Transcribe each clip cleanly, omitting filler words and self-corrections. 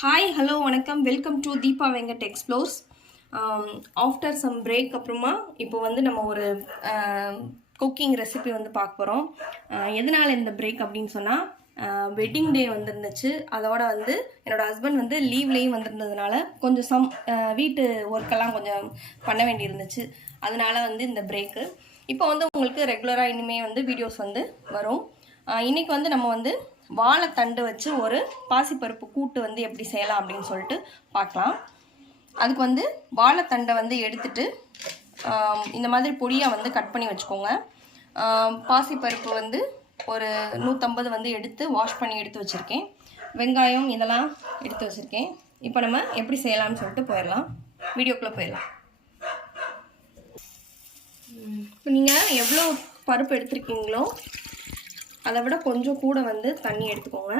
Hi hello வணக்கம் welcome to Deepa Venkat explores. After some break அப்புறமா இப்போ வந்து நம்ம ஒரு குக்கிங் ரெசிபி வந்து பார்க்க போகிறோம். எதனால் இந்த பிரேக் அப்படின்னு சொன்னால் வெட்டிங் டே வந்துருந்துச்சு. அதோட வந்து என்னோடய ஹஸ்பண்ட் வந்து லீவ்லேயும் வந்திருந்ததுனால கொஞ்சம் வீட்டு ஒர்க்கெல்லாம் கொஞ்சம் பண்ண வேண்டியிருந்துச்சு. அதனால வந்து இந்த பிரேக்கு. இப்போ வந்து உங்களுக்கு ரெகுலராக இனிமேல் வந்து வீடியோஸ் வந்து வரும். இன்றைக்கி வந்து நம்ம வந்து வாழைத்தண்டு வச்சு ஒரு பாசிப்பருப்பு கூட்டு வந்து எப்படி செய்யலாம் அப்படின்னு சொல்லிட்டு பார்க்கலாம். அதுக்கு வந்து வாழைத்தண்டை வந்து எடுத்துட்டு இந்த மாதிரி பொடியாக வந்து கட் பண்ணி வச்சுக்கோங்க. பாசிப்பருப்பு வந்து ஒரு 150 வந்து எடுத்து வாஷ் பண்ணி எடுத்து வச்சுருக்கேன். வெங்காயம் இதெல்லாம் எடுத்து வச்சுருக்கேன். இப்போ நம்ம எப்படி செய்யலாம்னு சொல்லிட்டு போயிடலாம், வீடியோக்குள்ளே போயிடலாம். இப்போ நீங்கள் எவ்வளோ பருப்பு எடுத்துருக்கீங்களோ அதை விட கொஞ்சம் கூட வந்து தண்ணி எடுத்துக்கோங்க.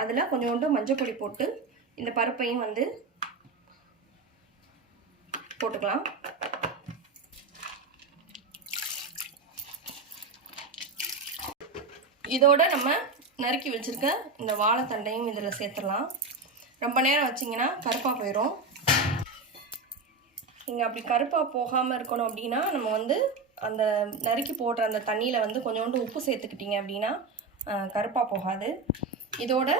அதில் கொஞ்சோண்டு மஞ்சள் பொடி போட்டு இந்த பருப்பையும் வந்து போட்டுக்கலாம். இதோட நம்ம நறுக்கி வச்சுருக்க இந்த வாழைத்தண்டையும் இதில் சேர்த்துடலாம். ரொம்ப நேரம் வச்சிங்கன்னா கருப்பாக போயிடும். நீங்கள் அப்படி கருப்பாக போகாமல் இருக்கணும் அப்படின்னா நம்ம வந்து அந்த நறுக்கி போடுற அந்த தண்ணியில் வந்து கொஞ்சோண்டு உப்பு சேர்த்துக்கிட்டிங்க அப்படின்னா கருப்பாக போகாது. இதோட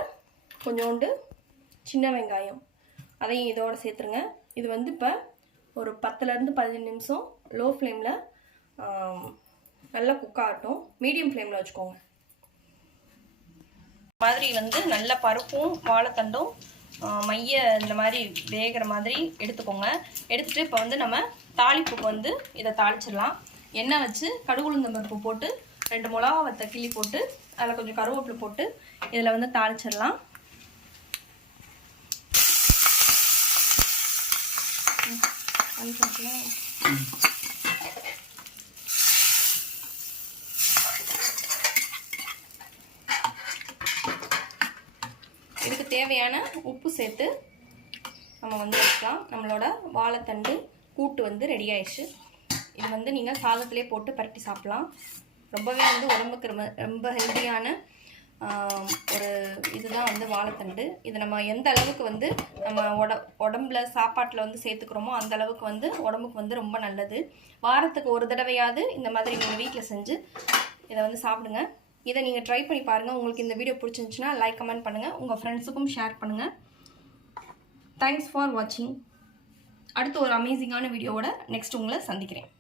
கொஞ்சோண்டு சின்ன வெங்காயம் அதையும் இதோடு சேர்த்துருங்க. இது வந்து இப்போ ஒரு 10லேருந்து 15 நிமிஷம் லோ ஃப்ளேமில் நல்லா குக் ஆகட்டும். மீடியம் ஃப்ளேமில் வச்சுக்கோங்க. மாதிரி வந்து நல்ல பருப்பும் வாழைத்தண்டும் மைய இந்த மாதிரி வேகிற மாதிரி எடுத்துக்கோங்க. எடுத்துகிட்டு இப்போ வந்து நம்ம தாளிப்புக்கு வந்து இதை தாளிச்சிடலாம். எண்ணெய் வச்சு கடுகு உளுந்தம் பருப்பு போட்டு 2 மிளகா வத்த கிள்ளி போட்டு அதில் கொஞ்சம் கருவேப்பிலை போட்டு இதில் வந்து தாளிச்சிடலாம். இதுக்கு தேவையான உப்பு சேர்த்து நம்ம வந்து வச்சுக்கலாம். நம்மளோட வாழைத்தண்டு கூட்டு வந்து ரெடி ஆயிடுச்சு. இது வந்து நீங்கள் சாதத்திலே போட்டு பரட்டி சாப்பிட்லாம். ரொம்பவே வந்து உடம்புக்கு ரொம்ப ஹெல்த்தியான ஒரு இதுதான் வந்து வாழைத்தண்டு. இது நம்ம எந்த அளவுக்கு வந்து நம்ம உடம்புல சாப்பாட்டில் வந்து சேர்த்துக்கிறோமோ அந்த அளவுக்கு வந்து உடம்புக்கு வந்து ரொம்ப நல்லது. வாரத்துக்கு ஒரு தடவையாவது இந்த மாதிரி நீங்கள் வீட்டில் செஞ்சு இதை வந்து சாப்பிடுங்க. இதை நீங்கள் ட்ரை பண்ணி பாருங்கள். உங்களுக்கு இந்த வீடியோ பிடிச்சிருந்துச்சுன்னா லைக் கமெண்ட் பண்ணுங்கள். உங்கள் ஃப்ரெண்ட்ஸுக்கும் ஷேர் பண்ணுங்கள். தேங்க்ஸ் ஃபார் வாட்சிங். அடுத்து ஒரு அமேசிங்கான வீடியோவோட நெக்ஸ்ட் உங்களை சந்திக்கிறேன்.